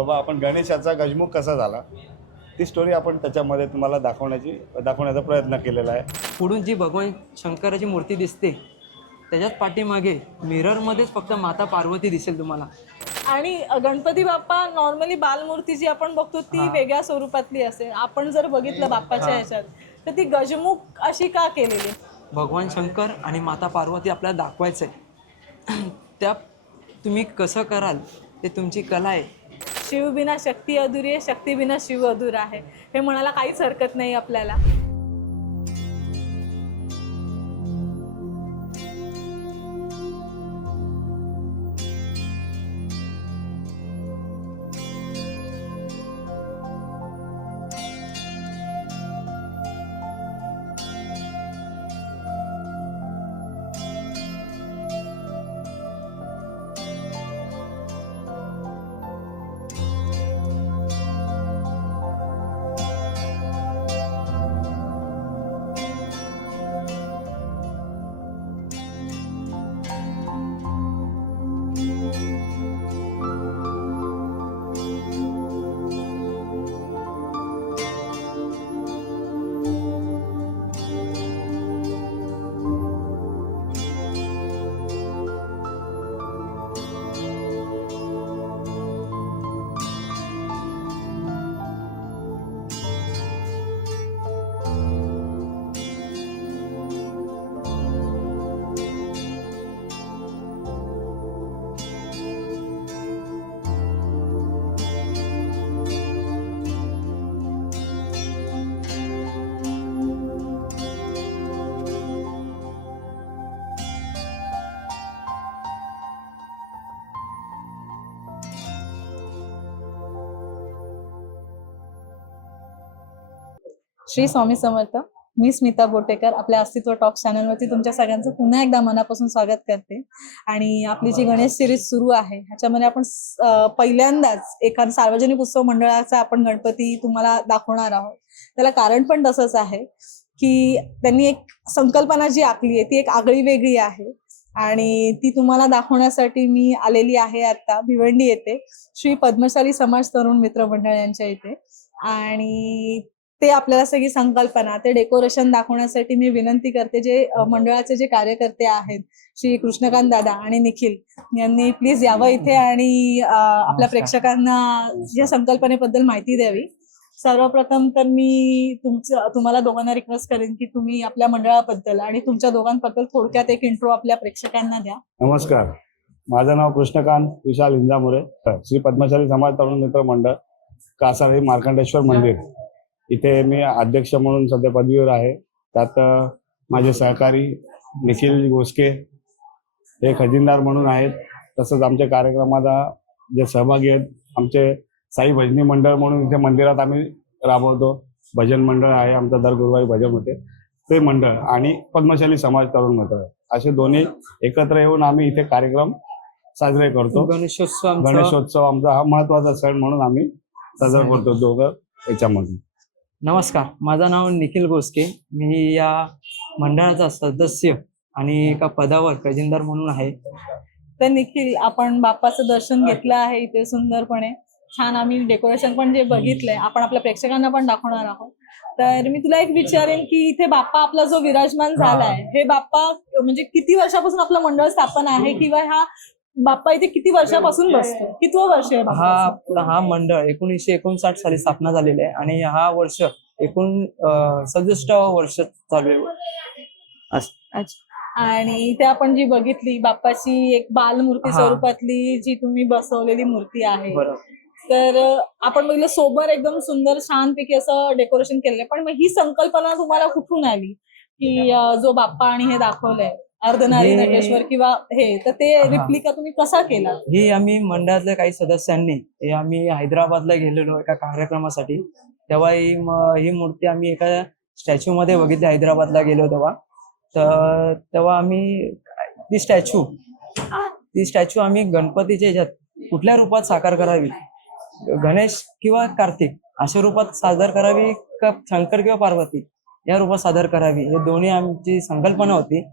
बाबा आपण गणेशाचा गजमुख कसा झाला? ती स्टोरी आपण त्याच्यामध्ये तुम्हाला दाखवण्याची दाखवण्याचा प्रयत्न केलेला आहे. पुढून जी भगवान शंकराची मूर्ती दिसते त्याच्याच पाठीमागे मिररमध्येच फक्त माता पार्वती दिसेल तुम्हाला. आणि गणपती बाप्पा नॉर्मली बालमूर्ती जी आपण बघतो ती वेगळ्या स्वरूपातली असेल. आपण जर बघितलं बाप्पाच्या ह्याच्यात तर ती गजमुख अशी का केलेली? भगवान शंकर आणि माता पार्वती आपल्याला दाखवायचं आहे त्या तुम्ही कसं कराल ते तुमची कला आहे. शिवबिना शक्ती अधुरी आहे शक्तीबिना शिव अधुरा आहे. हे म्हणायला काहीच हरकत नाही आपल्याला. श्री स्वामी समर्थ मी स्मिता बोटेकर आपल्या अस्तित्व टॉक चॅनलवरती तुमच्या सगळ्यांचं पुन्हा एकदा मनापासून स्वागत करते. आणि आपली जी गणेश सिरीज सुरू आहे ह्याच्यामध्ये आपण पहिल्यांदाच एखादा सार्वजनिक उत्सव मंडळाचा आपण गणपती तुम्हाला दाखवणार आहोत. त्याला कारण पण तसंच आहे की त्यांनी एक संकल्पना जी आखली आहे ती एक आगळी वेगळी आहे. आणि ती तुम्हाला दाखवण्यासाठी मी आलेली आहे आता भिवंडी येथे श्री पद्मशाली समाज तरुण मित्र मंडळ यांच्या इथे. आणि ते आपल्याला सगळी संकल्पना ते डेकोरेशन दाखवण्यासाठी मी विनंती करते जे अ, मंडळाचे जे कार्यकर्ते आहेत श्री कृष्णकांत दादा आणि निखिल यांनी प्लीज यावं इथे आणि आपल्या प्रेक्षकांना या संकल्पनेबद्दल माहिती द्यावी. सर्वप्रथम तर मी तुमचं तुम्हाला दोघांना रिक्वेस्ट करेन की तुम्ही आपल्या मंडळाबद्दल आणि तुमच्या दोघांबद्दल थोडक्यात एक इंट्रो आपल्या प्रेक्षकांना द्या. नमस्कार. माझं नाव कृष्णकांत विशाल इंदामुरे श्री पद्मशाली समाज तरुण मित्र मंडळ कासारी मार्कंडेश्वर मंदिर. इथे मी अध्यक्ष म्हणून सध्या पदवीवर आहे. त्यात माझे सहकारी निखिल गोस्के हे खजिनदार म्हणून आहेत. तसंच आमच्या कार्यक्रमाला जे सहभागी आहेत आमचे साई भजनी मंडळ म्हणून इथे मंदिरात आम्ही राबवतो. भजन मंडळ आहे आमचं दर गुरुवारी भजन होते. ते मंडळ आणि पद्मशाली समाज तरुण मित्र असे दोन्ही एकत्र येऊन आम्ही इथे कार्यक्रम साजरे करतो. गणेशोत्सव गणेशोत्सव आमचा हा महत्त्वाचा सण म्हणून आम्ही साजरा करतो दोघं याच्यामध्ये नमस्कार माझं नाव निखिल गोस्के मी या मंडळाचा सदस्य आणि एका पदावर खजिनदार म्हणून आहे. तर निखिल आपण बाप्पाचं दर्शन घेतलं आहे इथे सुंदरपणे. छान आम्ही डेकोरेशन पण जे बघितलंय आपण आपल्या प्रेक्षकांना पण दाखवणार आहोत. तर मी तुला एक विचारेन की इथे बाप्पा आपला जो विराजमान झालाय हे. बाप्पा म्हणजे किती वर्षापासून आपलं मंडळ स्थापन आहे किंवा हा बाप्पा इथे किती वर्षापासून बसतो? कितवं वर्ष आहे हा? आपला हा मंडळ एकोणीसशे एकोणसाठ साली स्थापना झालेली आहे आणि हा वर्ष एकूण सदुष्टावं वर्ष चालू आहे. आणि इथे आपण जी बघितली बाप्पाची एक बालमूर्ती. स्वरूपातली जी तुम्ही बसवलेली मूर्ती आहे. बरोबर. तर आपण बघितलं सोबर एकदम सुंदर छानपैकी असं डेकोरेशन केलेलं आहे. पण मग ही संकल्पना तुम्हाला कुठून आली? की जो बाप्पा आणि हे दाखवलंय? अर्धनारी हे- नटेश्वर किंवा हे तर ते हा. रिप्लिका तुम्ही कसा केला? ही आम्ही मंडळातल्या काही सदस्यांनी हे आम्ही हैदराबादला गेलेलो एका कार्यक्रमासाठी. तेव्हा ही म- ही मूर्ती आम्ही एका स्टॅच्यू मध्ये बघितली हैदराबादला गेलो तेव्हा. तर तेव्हा आम्ही ती स्टॅच्यू ती स्टॅच्यू आम्ही गणपतीच्या ह्याच्यात कुठल्या रूपात साकार करावी? गणेश किंवा कार्तिक अशा रूपात सादर करावी का शंकर किंवा पार्वती? या रूपात सादर करावी. हे दोन्ही आमची संकल्पना होती.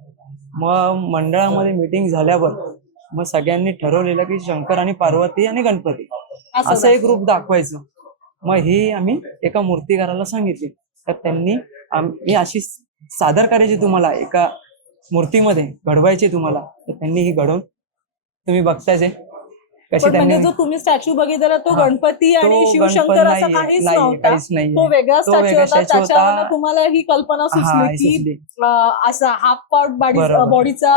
मग मंडळामध्ये मीटिंग झाल्यावर मग सगळ्यांनी ठरवलेलं की शंकर आणि पार्वती आणि गणपती असं एक. रूप दाखवायचं. मग ही आम्ही एका मूर्तिकाराला सांगितली. तर त्यांनी ही अशी सादर करायची तुम्हाला एका मूर्तीमध्ये घडवायची तुम्हाला. तर त्यांनी ही घडवून तुम्ही बघतायच आहे कशी पण म्हणजे जो तुम्ही स्टॅच्यू बघितला तो. गणपती आणि शिवशंकर असं काहीच नव्हता तो वेगळा स्टॅच्यू होता. त्याच्यावर तुम्हाला ही कल्पना सुचली की असा हाफ पार्ट. बॉडीचा.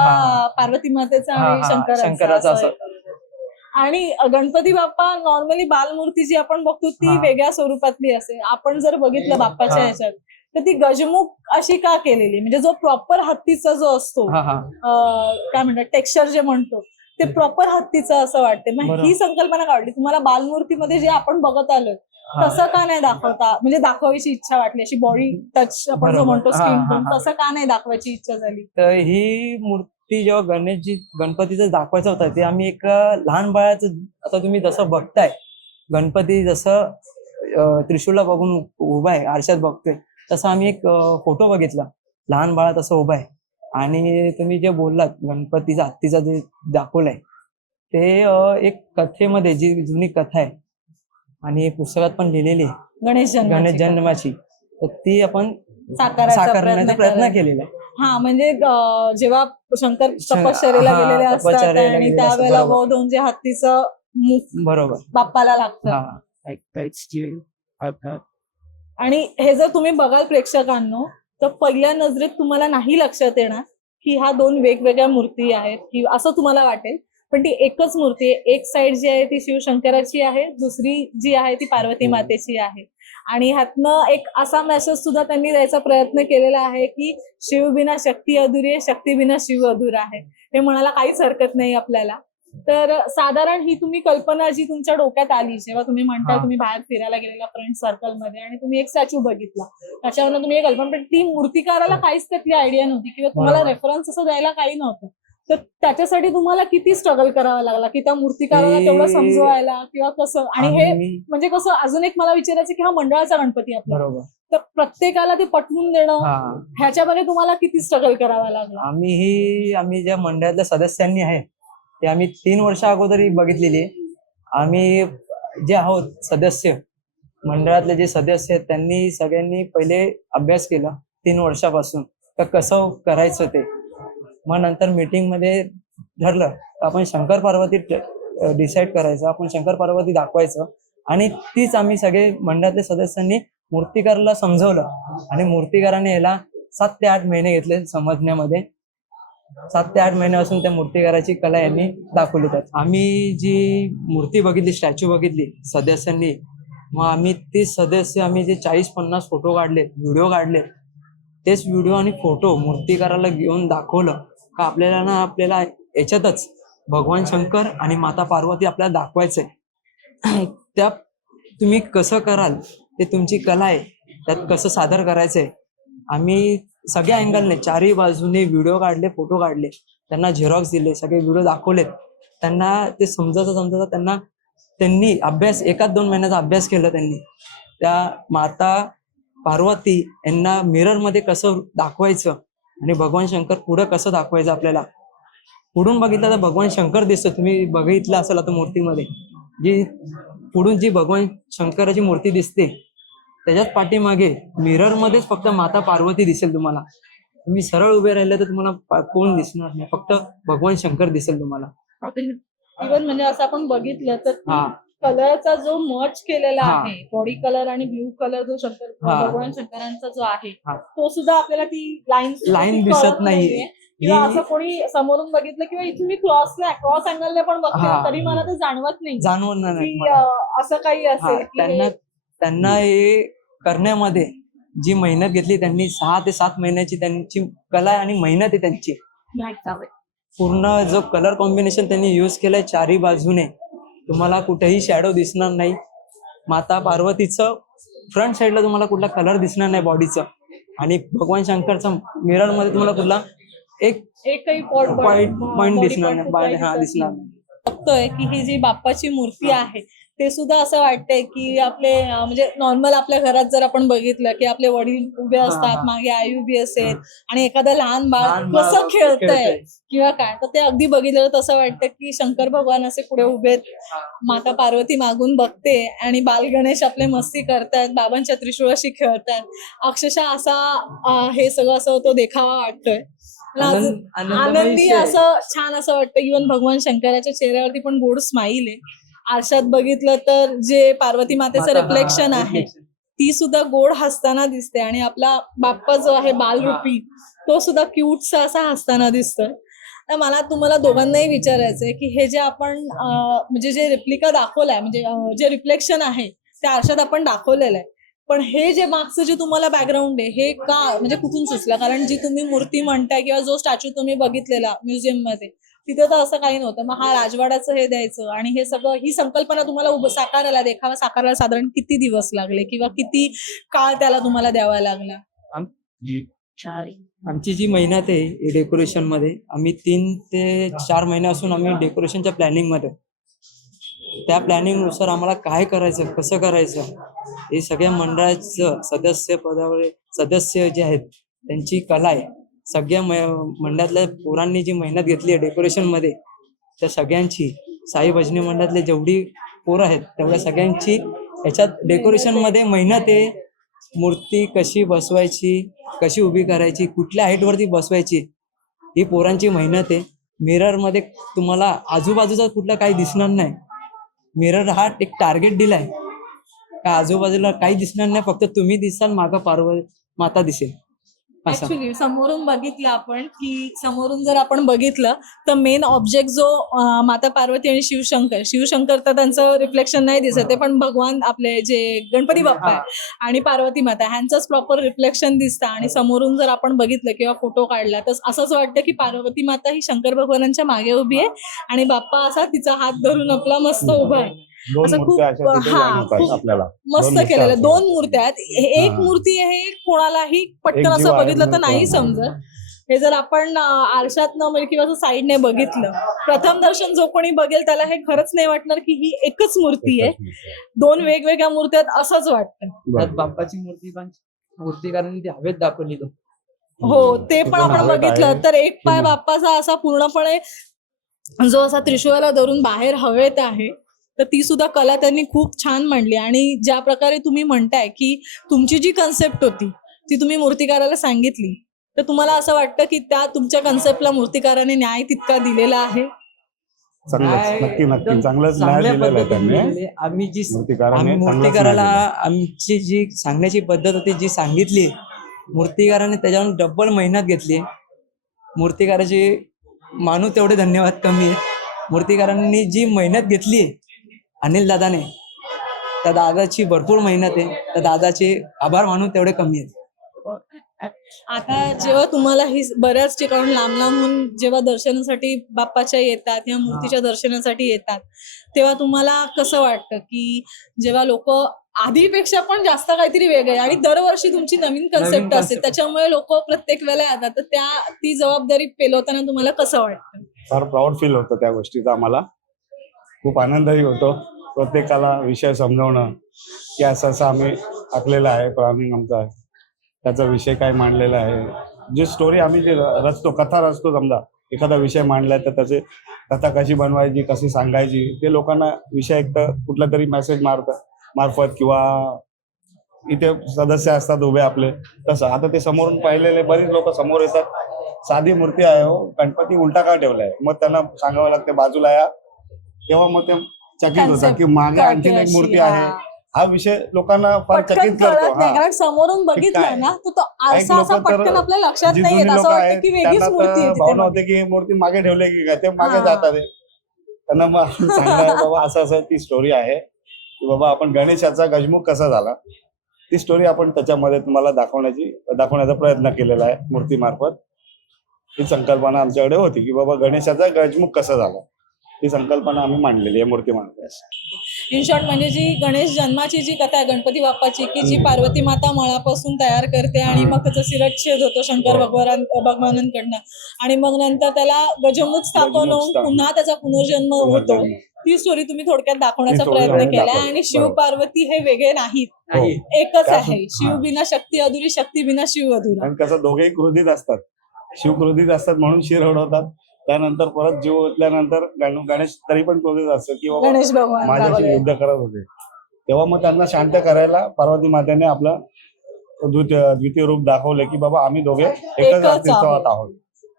पार्वती मातेचा आणि शंकराचा. आणि गणपती बाप्पा नॉर्मली बालमूर्ती जी आपण बघतो ती. वेगळ्या स्वरूपातली असते आपण जर बघितलं बाप्पाच्या. ह्याच्यात तर ती गजमुख अशी का केलेली म्हणजे जो प्रॉपर हत्तीचा जो असतो काय म्हणतात टेक्स्चर जे म्हणतो ते प्रॉपर हत्तीचं असं वाटते मग. ही संकल्पना काढली तुम्हाला बालमूर्तीमध्ये जे आपण बघत आलोय. तसं का नाही दाखवता म्हणजे दाखवायची इच्छा वाटली अशी बॉडी टच आपण जो. म्हणतो स्किन. तसं का नाही दाखवायची इच्छा झाली तर ही मूर्ती जेव्हा गणेशजी गणपतीचं दाखवायचं होतं ते आम्ही एक लहान बाळाचं आता तुम्ही जसं बघताय गणपती जसं अं, त्रिशूलला बघून उभा आहे आरशात बघतोय तसं आम्ही एक फोटो बघितला लहान बाळा तसं उभा आहे आणि तुम्ही जे बोललात गणपतीचा हत्तीचा जे दाखवलाय ते अं, एक कथेमध्ये जी जुनी कथा आहे आणि पुस्तकात पण लिहिलेली आहे गणेश जन्म गणेश जन्माची तर ती आपण साकारायचा साकारण्याचा प्रयत्न. केलेला आहे हा म्हणजे अं, जेव्हा शंकर तपश्चर्येला हा, गेलेले असतात तपश्चर्येला आणि गेलेले असतात, त्यावेळेला बरोबर. वध होऊन जे हत्तीचं मुख बरोबर बाप्पाला लागतं हा like that's you. I've heard. आणि हे जर तुम्ही बघाल प्रेक्षकांनो तर पहिल्या नजरेत तुम्हाला नाही लक्षात येणार की ह्या दोन वेगवेगळ्या मूर्ती आहेत की असं तुम्हाला वाटेल. पण ती एकच मूर्ती आहे. एक साइड जी आहे ती शिवशंकराची आहे दुसरी जी आहे ती पार्वती मातेची आहे. आणि ह्यातनं एक असा मेसेज सुद्धा त्यांनी द्यायचा प्रयत्न केलेला आहे की शिव बिना शक्ती अधुरी आहे शक्ती बिना शिव अधुरा आहे. हे म्हणायला काहीच हरकत नाही आपल्याला. तर साधारण ही तुम्ही कल्पना जी तुमच्या डोक्यात आली जेव्हा तुम्ही म्हणताय. तुम्ही बाहेर फिरायला गेलेला फ्रेंड सर्कलमध्ये आणि तुम्ही एक स्टॅच्यू बघितला. त्याच्यावरून तुम्ही एक कल्पना पण ती मूर्तिकाराला काहीच त्यातली आयडिया नव्हती किंवा तुम्हाला. रेफरन्स असं द्यायला काही नव्हतं. तर त्याच्यासाठी तुम्हाला किती स्ट्रगल करावा लागला? की त्या मूर्तिकाराला तेवढं समजवायला किंवा कसं? आणि हे म्हणजे कसं अजून एक मला विचारायचं की हा मंडळाचा गणपती आपला. तर प्रत्येकाला ते पटवून देणं ह्याच्यामध्ये तुम्हाला किती स्ट्रगल करावा लागला? आम्ही ही आम्ही ज्या मंडळातल्या सदस्यांनी आहे ते आम्ही तीन वर्ष अगोदर बघितलेली आहे. आम्ही जे आहोत सदस्य मंडळातले जे सदस्य आहेत त्यांनी सगळ्यांनी पहिले अभ्यास केला तीन वर्षापासून. तर कसं करायचं ते? मग नंतर मीटिंगमध्ये ठरलं तर आपण शंकर पार्वती डिसाईड करायचं आपण शंकर पार्वती दाखवायचं. आणि तीच आम्ही सगळे मंडळातल्या सदस्यांनी मूर्तिकाराला समजवलं. आणि मूर्तिकाराने याला सात ते आठ महिने घेतले समजण्यामध्ये. सात ते आठ महिन्यापासून त्या मूर्तिकाराची कला यांनी दाखवली त्यात. आम्ही जी मूर्ती बघितली स्टॅच्यू बघितली सदस्यांनी मग आम्ही ते सदस्य आम्ही जे चाळीस पन्नास फोटो काढले व्हिडिओ काढले तेच व्हिडिओ आणि फोटो मूर्तिकाराला घेऊन दाखवलं का आपल्याला ना आपल्याला याच्यातच भगवान शंकर आणि माता पार्वती आपल्याला दाखवायचंय. त्या तुम्ही कसं कराल ते तुमची कला आहे त्यात कसं सादर करायचंय आम्ही सगळ्या अँगलने चारही बाजूने व्हिडिओ काढले फोटो काढले. त्यांना झेरॉक्स दिले सगळे व्हिडिओ दाखवलेत. त्यांना ते समजायचं समजायचं त्यांना त्यांनी अभ्यास एकाच दोन महिन्याचा अभ्यास केला त्यांनी. त्या माता पार्वती यांना मिररमध्ये कसं दाखवायचं आणि भगवान शंकर पुढं कसं दाखवायचं आपल्याला? पुढून बघितलं तर भगवान शंकर दिसतो. तुम्ही बघितलं असेल आता मूर्तीमध्ये. जी पुढून जी भगवान शंकराची मूर्ती दिसते त्याच्याच पाठीमागे मिरर मध्येच फक्त माता पार्वती दिसेल तुम्हाला तुम्ही सरळ उभे राहिले तर तुम्हाला कोण दिसणार नाही फक्त भगवान शंकर दिसेल तुम्हाला इव्हन म्हणजे असं आपण बघितलं तर कलरचा जो मर्च केलेला. आहे बॉडी कलर आणि ब्ल्यू कलर जो शंकर. भगवान शंकरांचा जो आहे. तो सुद्धा आपल्याला ती लाईन Line दिसत नाहीये. किंवा असं कोणी समोरून बघितलं किंवा इथून मी क्रॉसला क्रॉस अँगलने पण बघते. तरी मला ते जाणवत नाही जाणवणार नाही असं काही असेल त्यांना हे- करण्यामध्ये जी मेहनत घेतली त्यांनी सहा ते सात महिन्याची त्यांची कला आणि मेहनत आहे त्यांची. पूर्ण जो कलर कॉम्बिनेशन त्यांनी यूज केलंय चारी बाजूने तुम्हाला कुठेही शॅडो दिसणार नाही. माता पार्वतीचं फ्रंट साईडला तुम्हाला कुठला कलर दिसणार नाही बॉडीचं आणि भगवान शंकरचा मिररमध्ये तुम्हाला कुठला एक एकही पॉइंट दिसणार नाही हा दिसणार नाही. बघतोय की ही जी बाप्पाची मूर्ती आहे ते सुद्धा असं वाटतंय की आपले अं, म्हणजे नॉर्मल आपल्या घरात जर आपण बघितलं की आपले वडील उभे असतात हा. मागे आई उभी असेल आणि एखादं लहान बाळ लहान बाळ कसं खेळतंय खेळतंय. किंवा काय तर ते अगदी बघितलं तर तसं वाटतं की शंकर भगवान असे पुढे उभे आहेत. माता पार्वती मागून बघते आणि बाल गणेश आपले मस्ती करतायत बाबांच्या त्रिशूळाशी खेळतायत अक्षरशः असा अं, हे सगळं असं तो देखावा वाटतोय मला अजून आनंद- आनंदमय आनंदी क्षण. असं छान असं वाटतं इव्हन भगवान शंकराच्या चेहऱ्यावरती पण गोड स्माईल आहे आरशात बघितलं तर जे पार्वती मातेचं माता- रिफ्लेक्शन आहे. ती सुद्धा गोड हसताना दिसते आणि आपला बाप्पा जो आहे बालरूपी तो सुद्धा क्यूटसा असा हसताना दिसतोय. तर मला तुम्हाला दोघांनाही विचारायचंय की हे जे आपण म्हणजे जे रिप्लिका दाखवलाय म्हणजे जे रिफ्लेक्शन आहे ते आरशात आपण दाखवलेलं आहे. पण हे जे मागचं जे तुम्हाला बॅकग्राऊंड आहे हे का म्हणजे कुठून सुचलं? कारण जी तुम्ही मूर्ती म्हणताय किंवा जो स्टॅच्यू तुम्ही बघितलेला म्युझियममध्ये तिथे तर असं काही नव्हतं. मग हा राजवाड्याचं हे द्यायचं आणि हे सगळं ही संकल्पना तुम्हाला उभं साकारायला देखावा साकारायला साधारण किती दिवस लागले किंवा किती काळ त्याला तुम्हाला द्यावा लागला? आमची जी मेहनत आहे डेकोरेशनमध्ये आम्ही तीन ते चार महिन्यापासून आम्ही डेकोरेशनच्या प्लॅनिंगमध्ये. त्या प्लॅनिंगनुसार आम्हाला काय करायचं कसं करायचं हे सगळ्या मंडळाचं सदस्य पदावर सदस्य जे आहेत त्यांची कला आहे. सगळ्या मंडळातल्या पोरांनी जी मेहनत घेतली आहे डेकोरेशनमध्ये त्या सगळ्यांची साई भजनी मंडळातले जेवढी पोरं आहेत तेवढ्या सगळ्यांची याच्यात डेकोरेशनमध्ये मेहनत आहे. मूर्ती कशी बसवायची कशी उभी करायची कुठल्या height वरती बसवायची ही पोरांची मेहनत आहे. मिररमध्ये तुम्हाला आजूबाजूचा कुठला काही दिसणार नाही. मिरर हा एक टार्गेट दिलाय. का आजूबाजूला काही दिसणार नाही फक्त तुम्ही दिसाल मागं पार्वती माता दिसेल. ऍक्च्युली समोरून बघितलं आपण की समोरून जर आपण बघितलं तर मेन ऑब्जेक्ट जो अं, माता पार्वती आणि शिवशंकर शिवशंकर तर त्यांचं रिफ्लेक्शन नाही दिसत ते पण भगवान आपले जे गणपती बाप्पा आहे आणि पार्वती माता ह्यांचंच प्रॉपर रिफ्लेक्शन दिसतं आणि समोरून जर आपण बघितलं किंवा फोटो काढला तर असंच वाटतं की पार्वती माता ही शंकर भगवानांच्या मागे उभी आहे आणि बाप्पा असा तिचा हात धरून आपला मस्त उभा आहे. असं मूर्त्या खूप- हा, खूप मस्त केलेलं. दोन मूर्त्या आहेत हे- एक हा. मूर्ती आहे कोणालाही पटकन असं बघितलं तर नाही समजत हे जर आपण अं, आरशातनं म्हणजे किंवा असं साईडने बघितलं प्रथम दर्शन जो कोणी बघेल त्याला हे खरंच नाही वाटणार की ही एकच मूर्ती आहे. दोन वेगवेगळ्या मूर्त्या आहेत असंच वाटतं बाप्पाची मूर्ती पण मूर्तीकारांनी ती हवेत दाखवली तो हो ते पण आपण बघितलं. तर एक पाय. बाप्पाचा असा पूर्णपणे जो असा त्रिशूळाला धरून बाहेर हवेत आहे तर ती सुद्धा कला त्यांनी खूप छान मांडली. आणि ज्या प्रकारे तुम्ही म्हणताय की तुमची जी कन्सेप्ट होती ती तुम्ही मूर्तिकाराला सांगितली तर तुम्हाला असं वाटतं की त्या तुमच्या कन्सेप्टला मूर्तिकाराने न्याय तितका दिलेला आहे? नक्की नक्की. चांगलंच. आम्ही जी मूर्तिकाराने आम्ही चांगलाच मूर्तिकाराला. आमची जी सांगण्याची पद्धत होती जी सांगितली मूर्तिकाराने त्याच्यावर डबल मेहनत घेतली. मूर्तिकाराची मानू तेवढे धन्यवाद कमी आहे. मूर्तिकारांनी जी मेहनत घेतली अनिल दादाने त्या दादाची भरपूर मेहनत आहे. त्या दादाचे आभार मानू तेवढे कमी आहेत. आता जेव्हा तुम्हाला ही बऱ्याच ठिकाणून लांब लांबून जेव्हा दर्शनासाठी बाप्पाच्या येतात या मूर्तीच्या दर्शनासाठी येतात तेव्हा तुम्हाला कसं वाटतं की जेव्हा लोक आधीपेक्षा पण जास्त काहीतरी वेगळे आणि दरवर्षी तुमची नवीन कन्सेप्ट असते. त्याच्यामुळे लोक प्रत्येक वेळेला येतात. तर त्या ती जबाबदारी पेलवताना तुम्हाला कसं वाटतं? फार प्राऊड फील होतं त्या गोष्टीचा आम्हाला. खूप आनंदही होतो प्रत्येकाला विषय समजवणं की असं असं आम्ही आखलेलं आहे प्लॅनिंग आमचा त्याचा विषय काय मांडलेला आहे. जी स्टोरी आम्ही जे रचतो कथा रचतो समजा एखादा विषय मांडलाय तर त्याचे कथा कशी बनवायची कशी सांगायची ते लोकांना विषय एक तर कुठला तरी मेसेज मारत मार्फत किंवा इथे सदस्य असतात उभे आपले तसं. आता ते समोरून पाहिलेले बरेच लोक समोर येतात. साधी मूर्ती आहे हो गणपती उलटा का ठेवलाय? मग त्यांना सांगावं लागते बाजूला या तेव्हा मग ते चकित होतात की मागे आणखीन एक मूर्ती आहे हा. विषय लोकांना फार चकित करतो. कारण समोरून? बघितलं ना तो असा पटकन आपल्या लक्षात नाही येत असं वाटतं की वेगळीच मूर्ती भावना मग. होते की ही मूर्ती मागे ठेवली की काय ते मागे. जातात. त्यांना मग सांगणार बाबा असं असं ती स्टोरी आहे की बाबा आपण गणेशाचा गजमुख कसा झाला ती स्टोरी आपण त्याच्यामध्ये तुम्हाला दाखवण्याची दाखवण्याचा प्रयत्न केलेला आहे मूर्तीमार्फत ही संकल्पना आमच्याकडे होती की बाबा गणेशाचा गजमुख कसा झाला ती संकल्पना आम्ही मांडलेली आहे मूर्ती मांडल्यास इन शॉर्ट म्हणजे जी गणेश जन्माची जी कथा आहे गणपती बाप्पाची की जी पार्वती माता मळापासून तयार करते आणि मग त्याचा शिरच्छेद होतो शंकर. भगवान भगवानांकडनं आणि मग नंतर त्याला गजमुख स्थापन होऊन. पुन्हा त्याचा पुनर्जन्म होतो. ती स्टोरी तुम्ही थोडक्यात दाखवण्याचा प्रयत्न केला. आणि शिव. पार्वती हे वेगळे नाहीत नाही एकच आहे शिव. बिना शक्ती अधुरी शक्ती बिना शिव अधुरा कसं दोघेही क्रोधित असतात शिव क्रोधित असतात म्हणून शिर उडवतात त्यानंतर परत जीव ओतल्यानंतर गण- गणेश तरी पण क्रोधित असतो की बाबा माझ्याशी. युद्ध करत होते. तेव्हा मग त्यांना शांत करायला पार्वती मातेने आपलं द्वितीय द्वितीय रूप दाखवले की बाबा आम्ही दोघे एकच अस्तित्वात आहोत.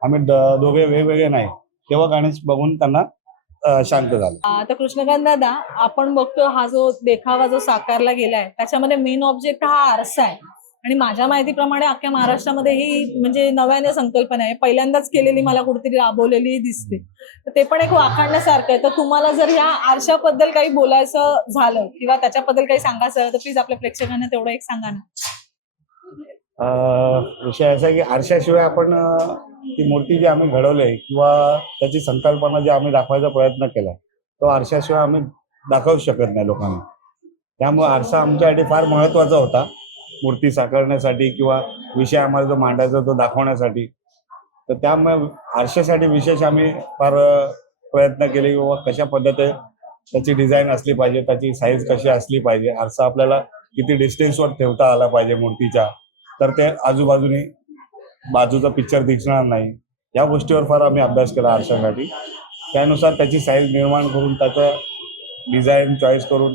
आम्ही दोघे वेगवेगळे नाही. तेव्हा गणेश बघून त्यांना शांत झाले. आता कृष्णकांत दादा आपण बघतो हा जो देखावा जो साकारला गेलाय त्याच्यामध्ये मेन ऑब्जेक्ट हा आरसा आहे. आणि माझ्या माहितीप्रमाणे अख्ख्या महाराष्ट्रामध्ये ही म्हणजे नव्याने संकल्पना आहे. पहिल्यांदाच केलेली मला कुठेतरी राबवलेली दिसते. तर ते पण एक वाखाणण्यासारखं आहे. तर तुम्हाला जर या आरशाबद्दल काही बोलायचं झालं किंवा त्याच्याबद्दल काही सांगायचं तर प्लीज आपल्या प्रेक्षकांना तेवढं एक सांगा ना. विषय असा आहे की आरशाशिवाय आपण ती मूर्ती जी आम्ही घडवली किंवा त्याची संकल्पना जी आम्ही दाखवायचा प्रयत्न केला तो आरशाशिवाय आम्ही दाखवू शकत नाही लोकांना. त्यामुळे आरसा आमच्यासाठी फार महत्त्वाचा होता. मूर्ती साकारण्यासाठी किंवा विषय आम्हाला जो मांडायचा तो दाखवण्यासाठी. तर त्यामुळे आरशासाठी विशेष आम्ही फार प्रयत्न केले किंवा कशा पद्धतीने त्याची डिझाईन असली पाहिजे त्याची साईज कशी असली पाहिजे आरसा आपल्याला किती डिस्टन्सवर ठेवता आला पाहिजे मूर्तीच्या. तर ते आजूबाजूने बाजूचा पिक्चर दिसणार नाही. या गोष्टीवर फार आम्ही अभ्यास केला आरशासाठी. त्यानुसार त्याची साईज निर्माण करून त्याचं डिझाईन चॉईस करून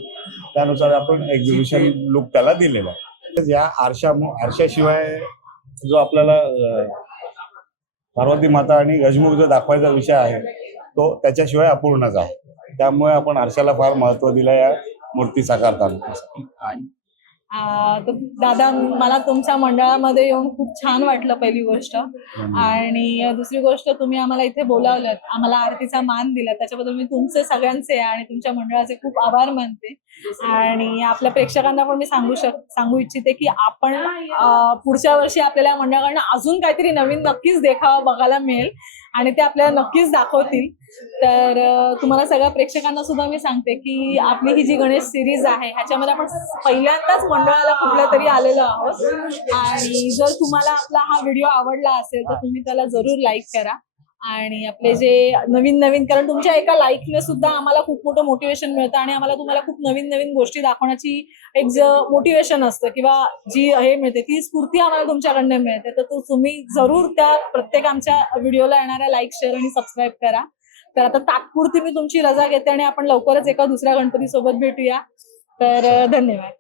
त्यानुसार आपण एक्झिबिशन लुक त्याला दिलेला आहे. या आरशा आरशाशिवाय जो आपल्याला पार्वती माता आणि गजमुख जो दाखवायचा विषय आहे तो त्याच्याशिवाय अपूर्णच आहे. त्यामुळे आपण आरशाला फार महत्त्व दिलं या मूर्ती साकारताना. दादा मला तुमच्या मंडळामध्ये येऊन खूप छान वाटलं पहिली गोष्ट. आणि दुसरी गोष्ट तुम्ही आम्हाला इथे बोलावलं आम्हाला आरतीचा मान दिला. त्याच्याबद्दल मी तुमचे सगळ्यांचे आणि तुमच्या मंडळाचे खूप आभार मानते. आणि आपल्या प्रेक्षकांना पण मी सांगू शक सांगू इच्छिते की आपण पुढच्या वर्षी आपल्याला मंडळाकडनं अजून काहीतरी नवीन नक्कीच देखावा बघायला मिळेल. आणि ते आपल्याला नक्कीच दाखवतील. तर तुम्हाला सगळ्या प्रेक्षकांना सुद्धा मी सांगते की आपली ही जी गणेश सिरीज आहे ह्याच्यामध्ये आपण पहिल्यांदाच मंडळाला कुठल्या तरी आलेलो आहोत. आणि जर तुम्हाला आपला हा व्हिडिओ आवडला असेल तर तुम्ही त्याला जरूर लाईक करा. आणि आपले जे नवीन नवीन कारण तुमच्या एका लाईकने सुद्धा आम्हाला खूप मोठं मोटिवेशन मिळतं आणि आम्हाला तुम्हाला खूप नवीन नवीन गोष्टी दाखवण्याची एक ज मोटिवेशन असतं किंवा जी हे मिळते ती स्फूर्ती आम्हाला तुमच्याकडनं मिळते. तर तुम्ही जरूर त्या प्रत्येक आमच्या व्हिडिओला येणाऱ्या लाईक शेअर आणि सबस्क्राईब करा. तर आता तात्पुरती मी तुमची रजा घेते आणि आपण लवकरच एका दुसऱ्या गणपती सोबत भेटूया. तर धन्यवाद.